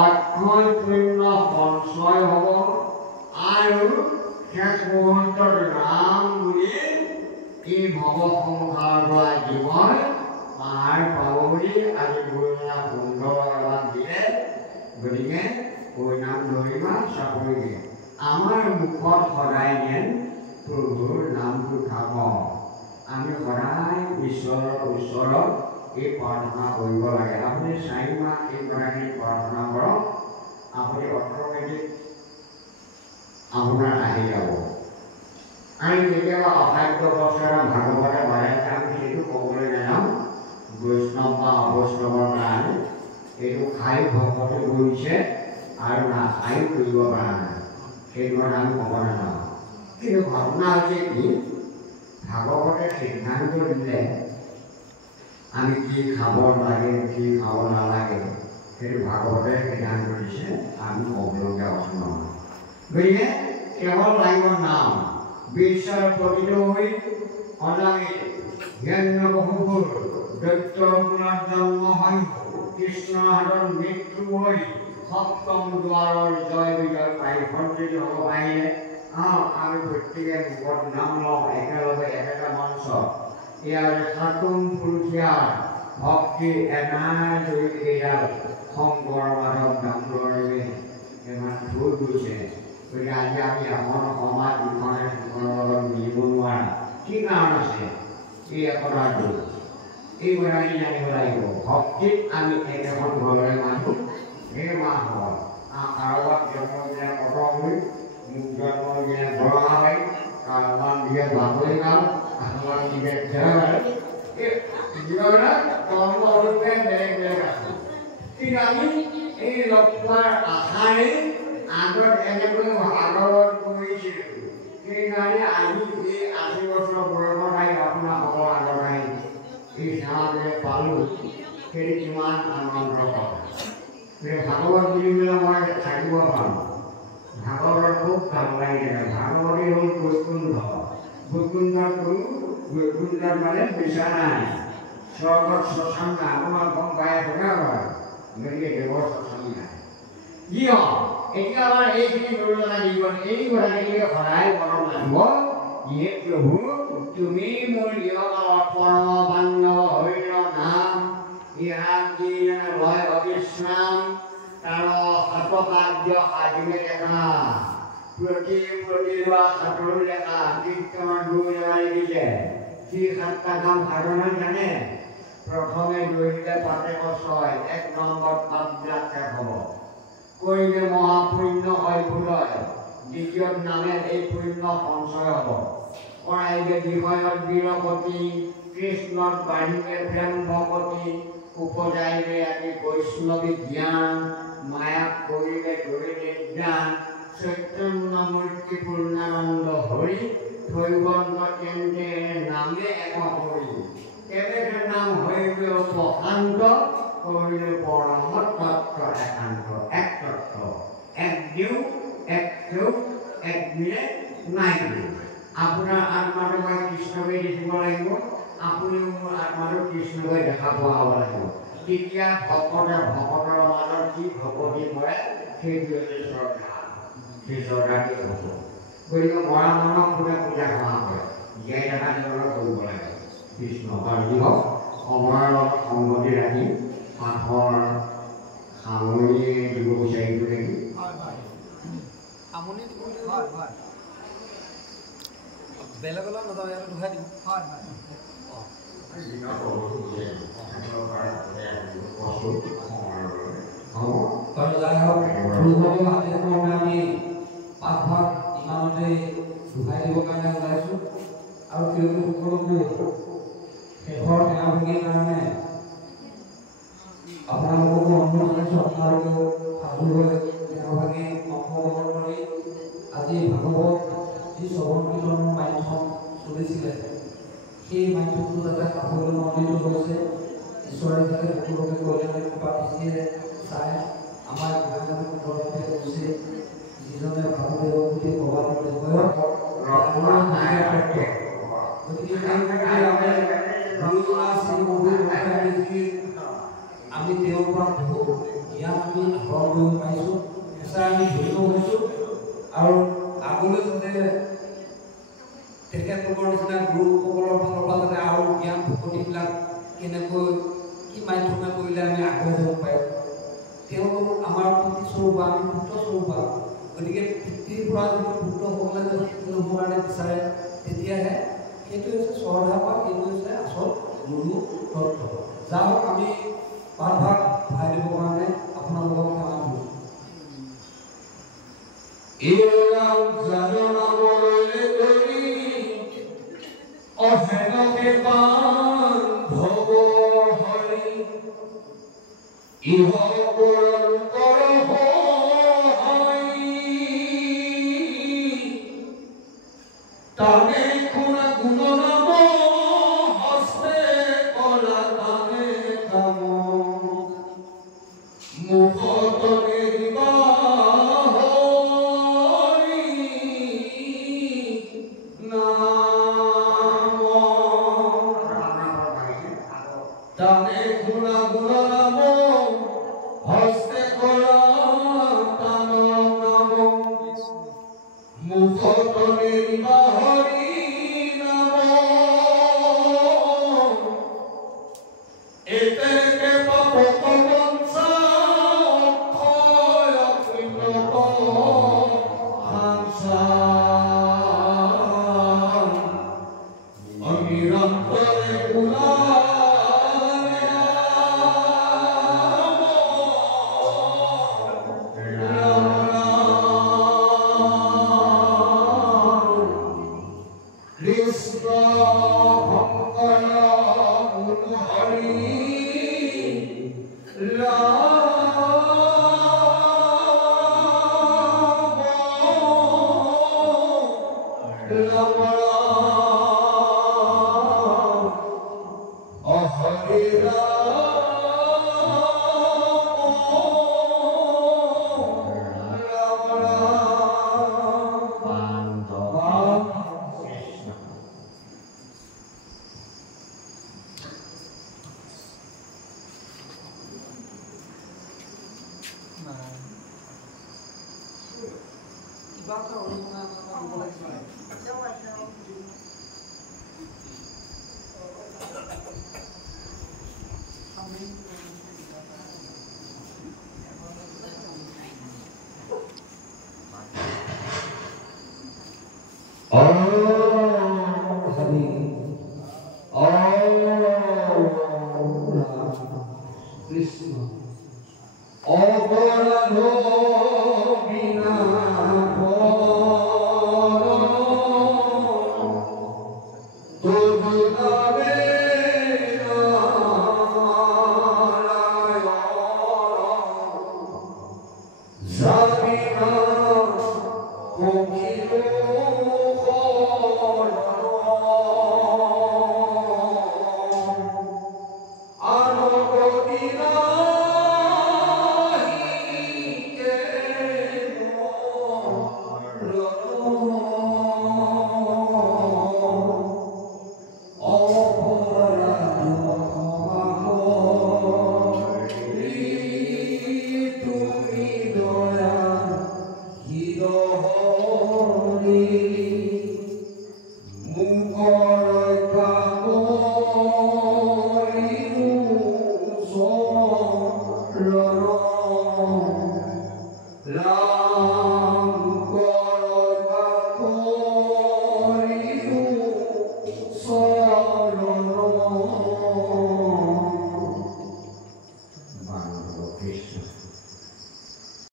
অক্ষয় পূৰ্ণ সঞ্চয় হ'ব আৰু শেষ মুহূৰ্তত ৰাম বুলি এই ভৱ সংসাৰৰ পৰা জীৱন পাৰ পাব বুলি আজি গুৰুজনা সুন্দৰ এবাৰ দিলে। গতিকে নাম ধৰিবা চাকৰি দিয়ে আমাৰ মুখত সদায় যেন প্ৰভুৰ নামটো থাকক। আমি সদায় ঈশ্বৰৰ ওচৰত এই প্ৰাৰ্থনা কৰিব লাগে। আপুনি 4 মাহ এই কথাখিনি প্ৰাৰ্থনা কৰক, আপুনি অট'মেটিক আপোনাৰ আহি যাব। আমি কেতিয়াবা অসাধ্য বছৰ ভাগৱতে বঢ়াইছে, আমি সেইটো ক'বলৈ নাযাওঁ বৈষ্ণৱ বা অবৈষ্ণৱৰ কাৰণে। এইটো খাই ভকতে কৰিছে আৰু নাখায়ো কৰিব পৰা নাই, সেইটো কথা আমি ক'ব নাযাওঁ। কিন্তু ঘটনা হৈছে কি, ভাগৱতে সিদ্ধান্ত দিলে আমি কি খাব লাগে কি খাব নালাগে, সেইটো ভাগৱতে সিদ্ধান্ত দিছে, আমি ক'বলগীয়া কথা নহয়। গতিকে কেৱল লাগিব নাম, বিশ্বৰ প্ৰতিটো হৈ অনামিত হিৰণ্যকশিপুৰ দৈত্যৰ কুলত জন্ম হৈ কৃষ্ণৰ হাতত মৃত্যু হৈ সপ্তম দুৱাৰৰ জয় বিজয় পাই সঞ্চিত হ'ব পাৰিলে আমি প্ৰত্যেকে মুখত নাম লওঁ একেলগে একেটা মঞ্চত। ইয়াৰ সাতোন পুৰুষীয়াৰ ভক্তি এনাৰ জড়িত এইডাল শংকৰ মাধৱ দামোদৰে ইমান থৈ গৈছে। গতিকে আজি আমি এখন সমাজ ইখনে সিখনৰ লগত মিলিব নোৱাৰা কি কাৰণ আছে? এই একতাটো, এই কথাখিনি জানিব লাগিব। ভক্তিত আমি একেখন ঘৰৰে মানুহ, সেই মাহত কাৰোবাক জন্মদিনা কটক হৈ মোক জন্মদিনা বৰঙা হৈ কাৰোবাক দিয়ে বাকৰি গাঁও কাৰোবাক দিয়ে কৰ্মৰূপে বেলেগ বেলেগ আছে। কিন্তু আমি এই লগ পোৱাৰ আশাৰে আগত এনেকৈ ভাগৱত কৰিছিলোঁ, সেইকাৰণে আজি এই 80 বছৰ বয়সত আহি আপোনাসকলৰ আগত আহি এই সেৱাকে পালোঁ, সেইটো কিমান আনন্দৰ কথা। ভাগৱত বুলিবলৈ মই থাকিব পাৰোঁ, ভাগৱত খুব ভাল লাগি থাকে। ভাগৱতী হ'ল বৈকুণ্ঠ, বৈকুণ্ঠত বৈকুণ্ঠত মানে বিচাৰ নাই, স্বৰ্গত শ্মশান নাই। আপোনাৰ গম পাই থকা হয়, গতিকে দেৱৰ শ্মশান নাই। যি হওক এতিয়া আমাৰ এইখিনি গুৰুজনা জীৱন এই কথাখিনিকে সদায় মনত ৰাখিব। ইয়ে প্ৰভু তুমি মোৰ জীৱনৰ পৰম বান্ধৱ হৰিৰ নাম, ইহা কি লয় অবিশ্ৰাম, তাৰ সাতকাৰ্য সাজিলে দেখা, প্ৰতি লোৱা সাতৰো দেখা। কীৰ্তনৰ গুৰুজনা লিখিছে কি 7টা কাম সাধনা জানে? প্ৰথমে দৌৰিলে পাতে কচয়, 1 নম্বৰত পাতবিলাক শেষ হ'ব। কৰিলে মহাপুণ্য হয় বোধয়, দ্বিতীয়ত নামে এই পুণ্য সঞ্চয় হ'ব। কৰাইগে বিষয়ত বীৰপতি, কৃষ্ণত বাঢ়িলে প্ৰেম ভকতি, উপজাইলে আদি বৈষ্ণৱী জ্ঞান, মায়াক কৰিলে ধৰিলে জ্ঞান। চৈতন্য মূৰ্তি পূৰ্ণানন্দ হৰি, থৈবন্ত তেন্তে নামে এক হৰি। কেনেকে নাম হৰিলে প্ৰশান্ত, কৰিলে পৰম তত্ত্ব একান্ত। এক তত্ত্ব, এক দিও, এক সেউ, এক মিলে নাই। আপোনাৰ আত্মাটো মই কৃষ্ণকে দেখিব লাগিব, আপুনিও মোৰ আত্মাটো কৃষ্ণকে দেখা পোৱা হ'ব লাগিব। তেতিয়া ভকতৰ মাজত কি ভকতি কৰে সেইটো হৈছে শ্ৰদ্ধা, সেই শ্ৰদ্ধাটো হ'ব। গতিকে মৰা মানুহক কোনে পূজা ক্ষমা কৰে? জীয়াই থকা জীৱনত কৰিব লাগে কৃষ্ণ। আৰু যি হওক সময়ৰ লগত সংগতি ৰাখি পাঠৰ সামৰি দিব বিচাৰিব নেকি? বেলেগ অলপ নাযাওঁ, ইয়াত দুখাই দিম। যাই হওক আমি পাঠভাগ ইমানতে দুখাই দিবৰ কাৰণে ওলাইছোঁ। আৰু তেওঁলোকসকলকো শেষৰ সেৱাভাগীৰ কাৰণে আপোনালোককো অনুৰোধ জনাইছোঁ, আপোনালোকেও সাজু হৈ সেৱাভাগী অংশগ্ৰহণ কৰি আজি ভাগৱত যি শ্ৰৱণ কীৰ্তনৰ মাধ্যম চলিছিলে সেই মাধ্যমটো যাতে সাফল্যমণ্ডিত হৈছে, ঈশ্বৰে যাতে সকলোকে কল্যাণৰ কৃপা দৃষ্টিৰে চাই আমাৰ গুৰুজনাৰ সুন্দৰভাৱে কৈছে, যিজনে ভাগৱতৰ প্ৰতি ভগৱানৰ বিষয়ত গতিকে আমি তেওঁৰ পৰা বহুত জ্ঞান আমি আহৰণ কৰিব পাৰিছোঁ এচাই আমি ধৰিব হৈছোঁ আৰু আগলৈ যাতে তেখেতলোকৰ নিচিনা গুৰুসকলৰ ফালৰ পৰা যাতে আৰু জ্ঞান ভকতিবিলাক কেনেকৈ কি মাধ্যমে কৰিলে আমি আগুৱাই যাব পাৰিম তেওঁলোক আমাৰ পিতৃস্বৰূপ বা আমি পুত্ৰস্বৰূপ গতিকে পিতৃৰ পৰা যদি পুত্ৰসকলে যদি শিকি ল'বৰ কাৰণে বিচাৰে তেতিয়াহে সেইটো হৈছে শ্ৰদ্ধা বা সেইটো হৈছে আচল গুৰু তত্ত্ব যাওক আমি পাঠভাগ ভৰাই দিবৰ কাৰণে আপোনালোকক সেৱা কৰিছোঁ ইৰাম জাননাবলৈ কৰি অহেনকে বান্ধৱ হৰি ইহ লোকৰ তানে খুনা গুণ নাম হস্তে কৰা তানে কাম মুখতনে দিবা তানে খুনা গুণ নাম হস্তে কৰা তান নাম মুখতনে দিবা La